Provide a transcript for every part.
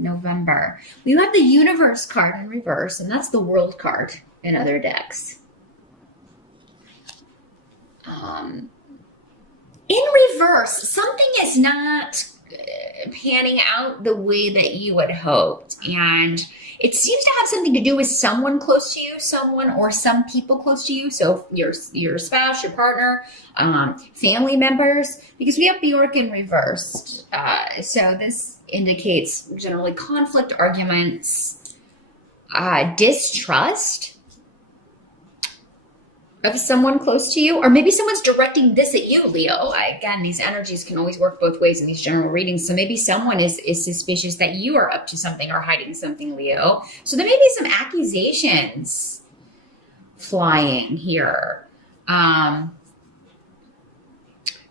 November. We have the Universe card in reverse, and that's the World card in other decks. In reverse, something is not panning out the way that you had hoped. And it seems to have something to do with someone close to you, someone or some people close to you. So your spouse, your partner, family members, because we have Bjork in reversed. So this indicates generally conflict, arguments, distrust of someone close to you, or maybe someone's directing this at you, Leo. Again, these energies can always work both ways in these general readings. So maybe someone is suspicious that you are up to something or hiding something, Leo. So there may be some accusations flying here.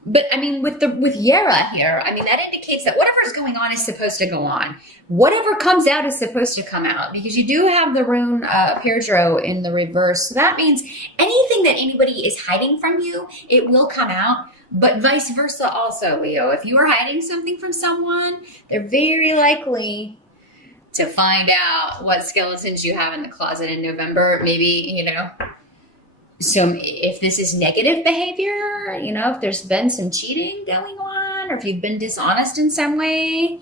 But I mean, with Yera here, I mean, that indicates that whatever is going on is supposed to go on. Whatever comes out is supposed to come out, because you do have the rune Pedro in the reverse. So that means anything that anybody is hiding from you, it will come out, but vice versa also, Leo. If you are hiding something from someone, they're very likely to find out what skeletons you have in the closet in November. Maybe, so if this is negative behavior, if there's been some cheating going on, or if you've been dishonest in some way,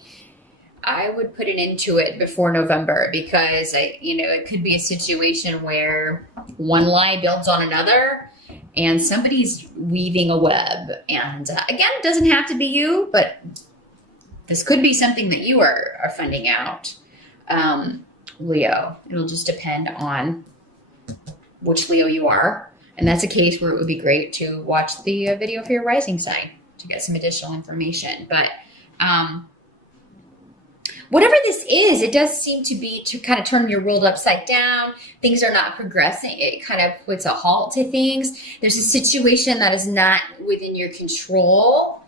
I would put an end to it before November, because it could be a situation where one lie builds on another and somebody's weaving a web. And again, it doesn't have to be you, but this could be something that you are finding out, Leo. It'll just depend on which Leo you are. And that's a case where it would be great to watch the video for your rising sign to get some additional information. But whatever this is, it does seem to be to kind of turn your world upside down. Things are not progressing. It kind of puts a halt to things. There's a situation that is not within your control.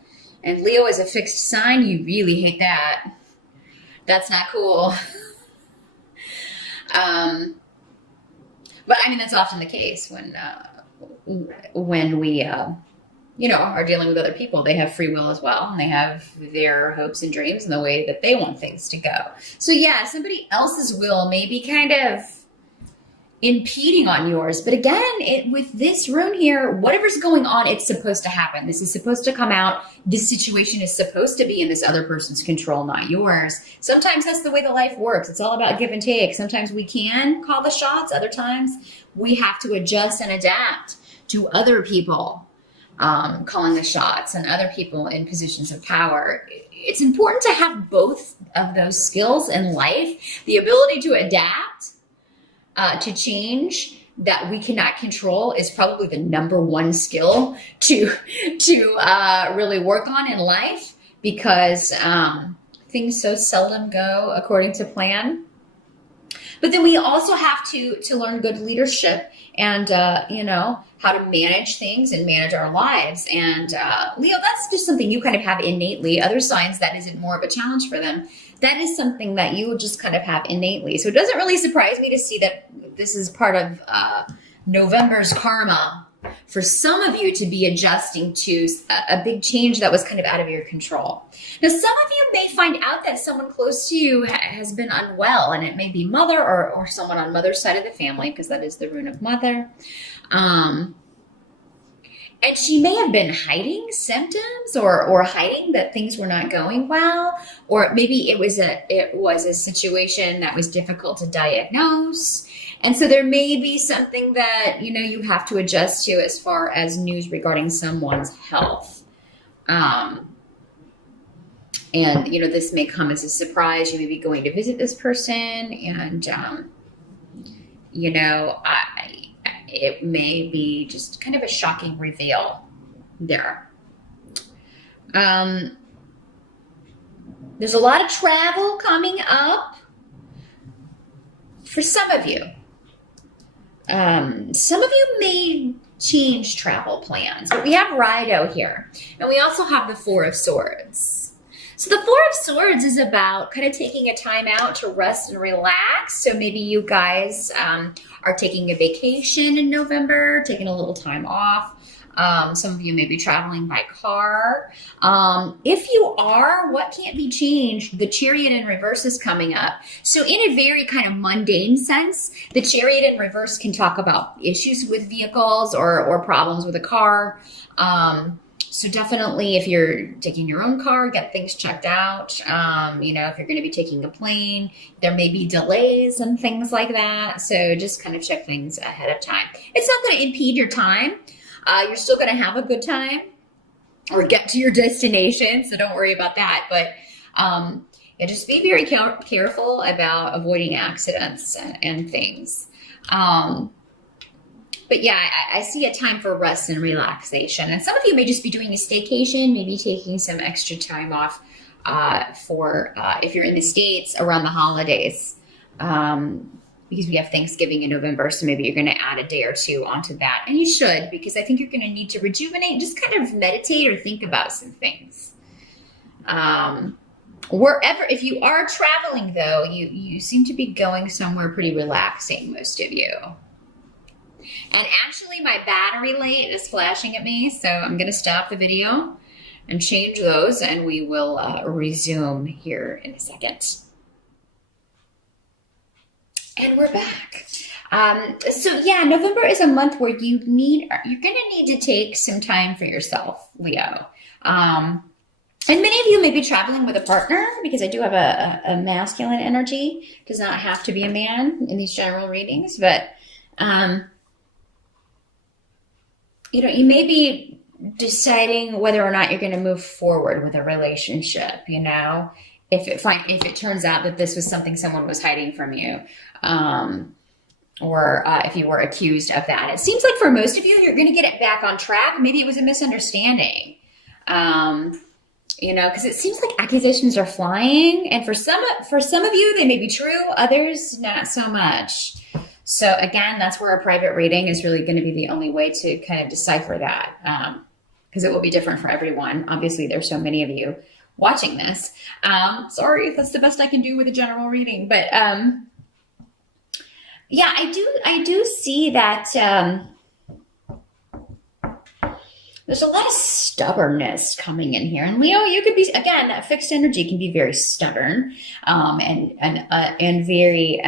And Leo is a fixed sign. You really hate that. That's not cool. But I mean, that's often the case when we, are dealing with other people. They have free will as well, and they have their hopes and dreams and the way that they want things to go. So yeah, somebody else's will may be kind of impeding on yours. But again, with this rune here, whatever's going on, it's supposed to happen. This is supposed to come out. This situation is supposed to be in this other person's control, not yours. Sometimes that's the way the life works. It's all about give and take. Sometimes we can call the shots. Other times we have to adjust and adapt to other people calling the shots and other people in positions of power. It's important to have both of those skills in life. The ability to adapt to change that we cannot control is probably the number one skill to really work on in life, because things so seldom go according to plan. But then we also have to learn good leadership and, how to manage things and manage our lives. And Leo, that's just something you kind of have innately. Other signs, that isn't more of a challenge for them. That is something that you just kind of have innately. So it doesn't really surprise me to see that this is part of November's karma for some of you to be adjusting to a big change that was kind of out of your control. Now, some of you may find out that someone close to you has been unwell, and it may be mother or someone on mother's side of the family, because that is the rune of mother. And she may have been hiding symptoms or hiding that things were not going well, or maybe it was a situation that was difficult to diagnose. And so there may be something that, you have to adjust to as far as news regarding someone's health. And, this may come as a surprise. You may be going to visit this person, and, it may be just kind of a shocking reveal there. There's a lot of travel coming up for some of you. Some of you may change travel plans, but we have Rido here, and we also have the Four of Swords. So the Four of Swords is about kind of taking a time out to rest and relax. So maybe you guys are taking a vacation in November, taking a little time off. Some of you may be traveling by car. If you are, what can't be changed? The Chariot in reverse is coming up. So in a very kind of mundane sense, the Chariot in reverse can talk about issues with vehicles or problems with a car. So definitely if you're taking your own car, get things checked out. You know, if you're going to be taking a plane, there may be delays and things like that. So just kind of check things ahead of time. It's not going to impede your time. You're still going to have a good time or get to your destination. So don't worry about that. But yeah, just be very careful about avoiding accidents and things. But yeah, I see a time for rest and relaxation. And some of you may just be doing a staycation, maybe taking some extra time off for if you're in the States around the holidays. Because we have Thanksgiving in November, so maybe you're going to add a day or two onto that. And you should, because I think you're going to need to rejuvenate, just kind of meditate or think about some things. Wherever, if you are traveling though, you seem to be going somewhere pretty relaxing, most of you. And actually my battery light is flashing at me, so I'm going to stop the video and change those, and we will resume here in a second. And we're back. So yeah, November is a month where you're going to need to take some time for yourself, Leo. And many of you may be traveling with a partner, because I do have a masculine energy. It does not have to be a man in these general readings, but you know, you may be deciding whether or not you're going to move forward with a relationship, you know, if it turns out that this was something someone was hiding from you, or if you were accused of that. It seems like for most of you, you're going to get it back on track. Maybe it was a misunderstanding, you know, because it seems like accusations are flying, and for some of you, they may be true, others not so much. So again, that's where a private reading is really going to be the only way to kind of decipher that, because it will be different for everyone. Obviously, there's so many of you watching this. Sorry, that's the best I can do with a general reading. But yeah, I do see that there's a lot of stubbornness coming in here. And Leo, you could be, again, that fixed energy can be very stubborn and very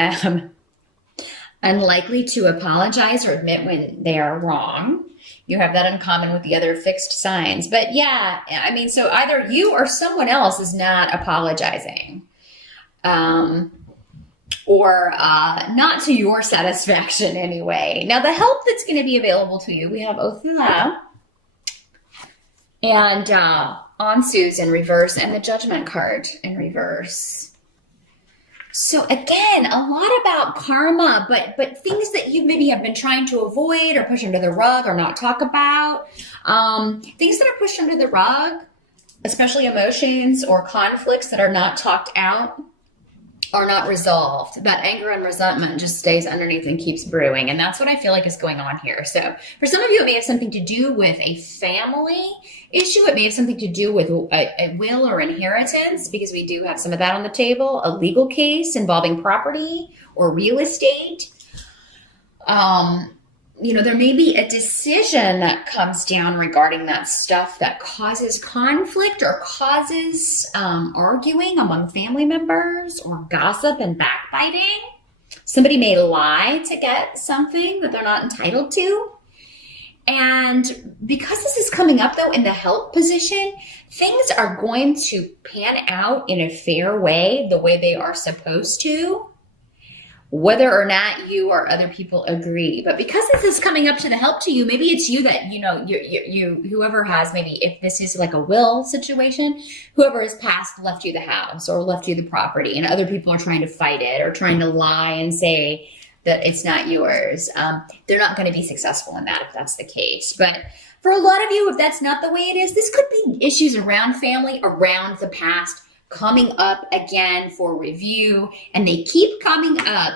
unlikely to apologize or admit when they are wrong. You have that in common with the other fixed signs. But yeah, I mean, so either you or someone else is not apologizing, or not to your satisfaction anyway. Now, the help that's going to be available to you, we have Othula and Ansu's in reverse, and the Judgment card in reverse. So again, a lot about karma, but things that you maybe have been trying to avoid or push under the rug or not talk about. Things that are pushed under the rug, especially emotions or conflicts that are not talked out, are not resolved. That anger and resentment just stays underneath and keeps brewing. And that's what I feel like is going on here. So for some of you, it may have something to do with a family issue. It may have something to do with a will or inheritance, because we do have some of that on the table. A legal case involving property or real estate. You know, there may be a decision that comes down regarding that stuff that causes conflict or causes arguing among family members, or gossip and backbiting. Somebody may lie to get something that they're not entitled to. And because this is coming up, though, in the help position, things are going to pan out in a fair way, the way they are supposed to, whether or not you or other people agree. But because this is coming up to the help to you, maybe it's you that, you know, you whoever has, maybe if this is like a will situation, whoever has passed left you the house or left you the property, and other people are trying to fight it or trying to lie and say that it's not yours. They're not going to be successful in that if that's the case. But for a lot of you, if that's not the way it is, this could be issues around family, around the past, coming up again for review, and they keep coming up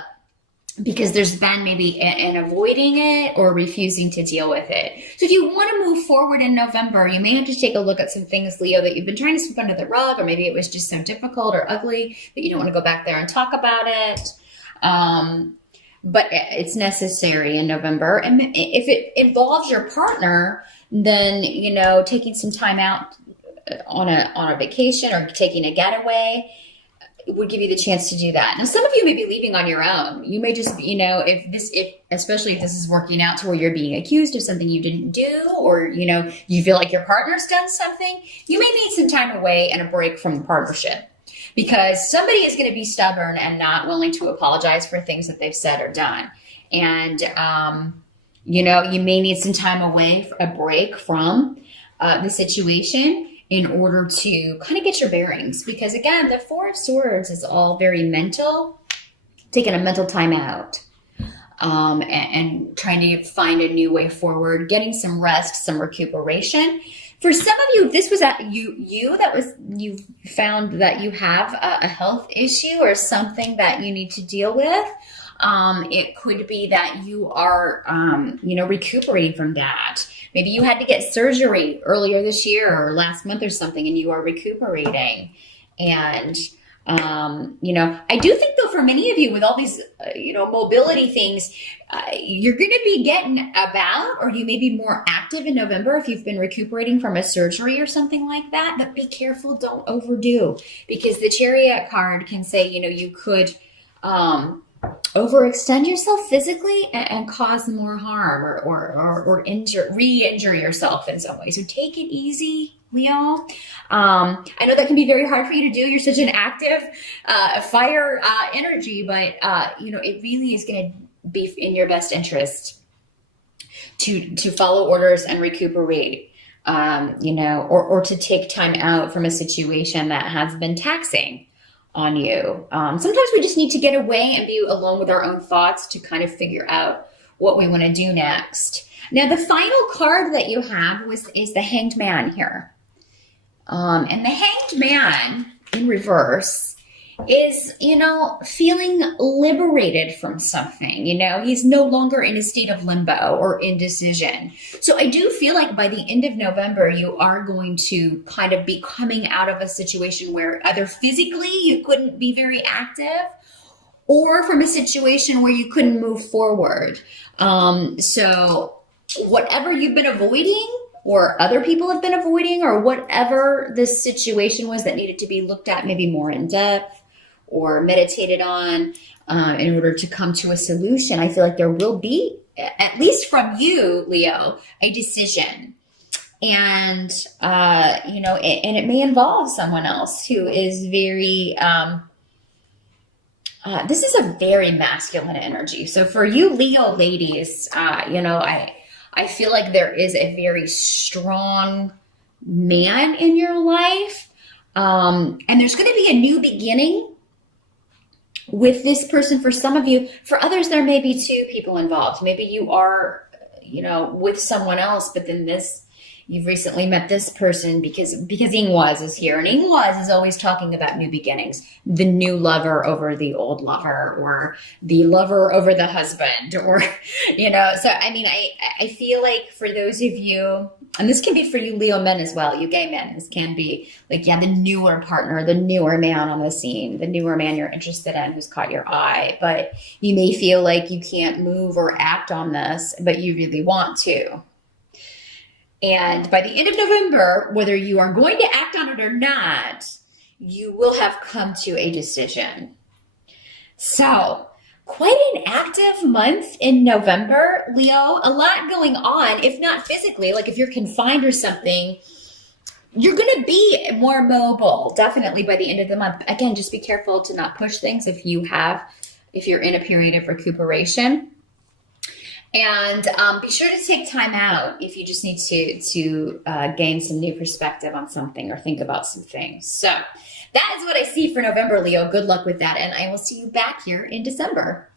because there's been maybe an avoiding it or refusing to deal with it. So if you want to move forward in November, you may have to take a look at some things, Leo, that you've been trying to sweep under the rug, or maybe it was just so difficult or ugly that you don't want to go back there and talk about it. But it's necessary in November. And if it involves your partner, then, taking some time out on a vacation or taking a getaway would give you the chance to do that. Now, some of you may be leaving on your own. You may just, especially if this is working out to where you're being accused of something you didn't do, or, you feel like your partner's done something, you may need some time away and a break from the partnership, because somebody is going to be stubborn and not willing to apologize for things that they've said or done. And, you may need some time away, a break from the situation, in order to kind of get your bearings. Because again, the Four of Swords is all very mental, taking a mental time out, and trying to find a new way forward, getting some rest, some recuperation. For some of you, this was you found that you have a health issue or something that you need to deal with. It could be that you are, recuperating from that. Maybe you had to get surgery earlier this year or last month or something, and you are recuperating. And, I do think, though, for many of you with all these, mobility things, you're going to be getting about, or you may be more active in November if you've been recuperating from a surgery or something like that. But be careful, don't overdo, because the Chariot card can say, you could overextend yourself physically and cause more harm or re-injure yourself in some way. So take it easy, Leo. I know that can be very hard for you to do. You're such an active fire energy, but it really is going to be in your best interest to follow orders and recuperate, or to take time out from a situation that has been taxing on you. Sometimes we just need to get away and be alone with our own thoughts to kind of figure out what we want to do next. Now, the final card that you have is the Hanged Man here. And the Hanged Man in reverse is, feeling liberated from something. He's no longer in a state of limbo or indecision. So I do feel like by the end of November, you are going to kind of be coming out of a situation where either physically you couldn't be very active, or from a situation where you couldn't move forward. So whatever you've been avoiding, or other people have been avoiding, or whatever the situation was that needed to be looked at maybe more in depth or meditated on in order to come to a solution, I feel like there will be, at least from you, Leo, a decision. And, and it may involve someone else who is very, this is a very masculine energy. So for you Leo ladies, I feel like there is a very strong man in your life. And there's going to be a new beginning with this person for some of you. For others, there may be two people involved. Maybe you are, with someone else, but then you've recently met this person because Ingwaz is here. And Ingwaz is always talking about new beginnings, the new lover over the old lover, or the lover over the husband, or, so, I feel like for those of you, and this can be for you Leo men as well, you gay men, this can be like, the newer partner, the newer man on the scene, the newer man you're interested in who's caught your eye, but you may feel like you can't move or act on this, but you really want to. And by the end of November, whether you are going to act on it or not, you will have come to a decision. So, quite an active month in November, Leo. A lot going on, if not physically, like if you're confined or something, you're going to be more mobile, definitely by the end of the month. Again, just be careful to not push things if you're in a period of recuperation. And be sure to take time out if you just need to gain some new perspective on something or think about some things. So that is what I see for November, Leo. Good luck with that. And I will see you back here in December.